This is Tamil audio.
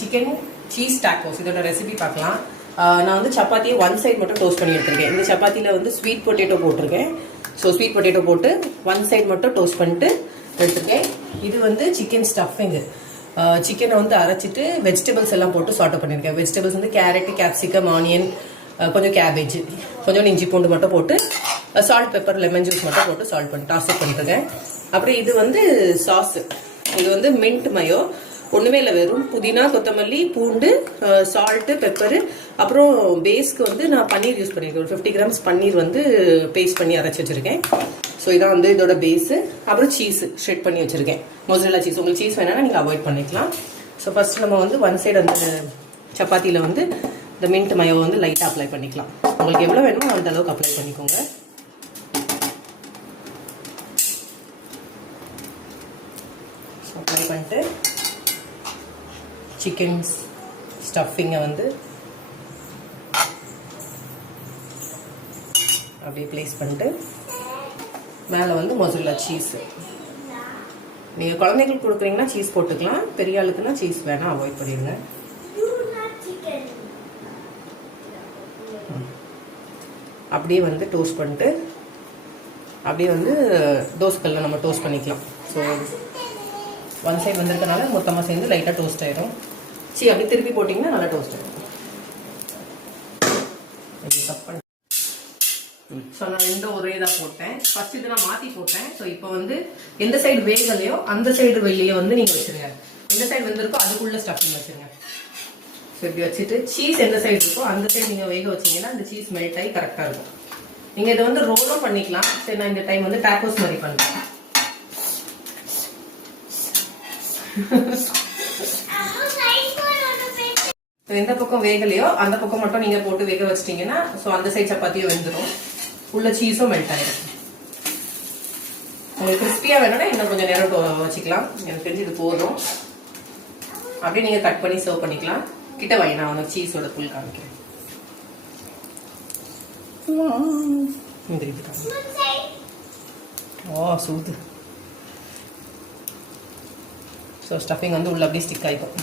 சிக்கன் சீஸ் டாக்கோஸ் இதோட ரெசிபி பார்க்கலாம். நான் வந்து சப்பாத்தியை ஒன் சைட் மட்டும் டோஸ்ட் பண்ணி எடுத்திருக்கேன். இந்த சப்பாத்தியில் வந்து ஸ்வீட் பொட்டேட்டோ போட்டிருக்கேன். ஸோ ஸ்வீட் பொட்டேட்டோ போட்டு ஒன் சைட் மட்டும் டோஸ்ட் பண்ணிட்டு எடுத்திருக்கேன். இது வந்து சிக்கன் ஸ்டஃபிங்கு. சிக்கனை வந்து அரைச்சிட்டு வெஜிடபிள்ஸ் எல்லாம் போட்டு சார்ட் பண்ணியிருக்கேன். வெஜிடபிள்ஸ் வந்து கேரட், கேப்சிகம், ஆனியன், கொஞ்சம் கேபேஜ், கொஞ்சம் இஞ்சி பூண்டு மட்டும் போட்டு சால்ட், பெப்பர், லெமன் ஜூஸ் மட்டும் போட்டு சால்ட் பண்ணி டாஸ் பண்ணிருக்கேன். அப்புறம் இது வந்து சாஸ். இது வந்து மின்ட் மயோ, ஒண்ணுமே இல்லை, வெறும் புதினா, கொத்தமல்லி, பூண்டு, சால்ட்டு, பெப்பரு. அப்புறம் பேஸ்க்கு வந்து நான் பன்னீர் யூஸ் பண்ணியிருக்கேன். ஒரு 50 கிராம்ஸ் பன்னீர் வந்து பேஸ்ட் பண்ணி அரைச்சி வச்சிருக்கேன். ஸோ இதான் வந்து இதோட பேஸு. அப்புறம் சீஸ் ஷெட் பண்ணி வச்சிருக்கேன், மொசரல்லா சீஸ். உங்களுக்கு சீஸ் வேணாலும் நீங்கள் அவாய்ட் பண்ணிக்கலாம். ஸோ ஃபர்ஸ்ட் நம்ம வந்து ஒன் சைடு அந்த சப்பாத்தியில் வந்து இந்த மின்ட் மயோ வந்து லைட்டாக அப்ளை பண்ணிக்கலாம். உங்களுக்கு எவ்வளோ வேணுமோ அந்த அளவுக்கு அப்ளை பண்ணிக்கோங்க. அப்ளை பண்ணிட்டு சிக்கன் ஸ்டஃபிங்கை வந்து அப்படியே ப்ளேஸ் பண்ணிட்டு மேலே வந்து மொசரல்லா சீஸ். நீங்கள் குழந்தைங்களுக்கு கொடுக்குறீங்கன்னா சீஸ் போட்டுக்கலாம், பெரிய ஆளுக்குன்னா சீஸ் வேணால் அவாய்ட் பண்ணிடுங்க. அப்படியே வந்து டோஸ்ட் பண்ணிட்டு அப்படியே வந்து தோசைக்கல்ல நம்ம டோஸ்ட் பண்ணிக்கலாம். ஸோ ஒன் சைடு வந்திருக்கனால மொத்தமாக சேர்ந்து லைட்டாக டோஸ்ட் ஆயிடும். சரி, அப்படி திருப்பி போட்டிங்கன்னா நல்லா டோஸ்ட் ஆகிடும். ஸோ நான் ரெண்டும் ஒரே இதாக போட்டேன். ஃபர்ஸ்ட் இது நான் மாற்றி போட்டேன். ஸோ இப்போ வந்து எந்த சைடு வேகலையோ அந்த சைடு வெளியே வந்து நீங்கள் வச்சுருங்க. எந்த சைடு வந்திருக்கோ அதுக்குள்ளே ஸ்டஃபிங் வச்சுருங்க. ஸோ இப்படி வச்சுட்டு சீஸ் எந்த சைடு இருக்கோ அந்த சைடு நீங்கள் வேக வச்சிங்கன்னா அந்த சீஸ் மெல்ட் ஆகி கரெக்டாக இருக்கும். நீங்கள் இதை வந்து ரோலும் பண்ணிக்கலாம். சரி, நான் இந்த டைம் வந்து டாக்கோஸ் மாதிரி பண்ணுறேன். எந்த பக்கம் வேகலையோ அந்த பக்கம் மட்டும் நீங்க போட்டு வேக வச்சிட்டீங்கன்னா ஸோ அந்த சைட் சப்பாத்தியும் வெந்துடும், உள்ள சீஸும் மெல்ட் ஆயிடும். உங்களுக்கு கிறிஸ்பியா வேணும்னா இன்னும் கொஞ்சம் நேரம் வச்சுக்கலாம். எனக்கு தெரிஞ்சு இது போதும். அப்படியே நீங்க கட் பண்ணி சர்வ் பண்ணிக்கலாம். கிட்ட வை, நான் உனக்கு சீஸோட புல் காமிக்கிறேன். ஓ சூது. ஸோ ஸ்டஃபிங் வந்து உள்ள அப்படியே ஸ்டிக் ஆகிக்கும்.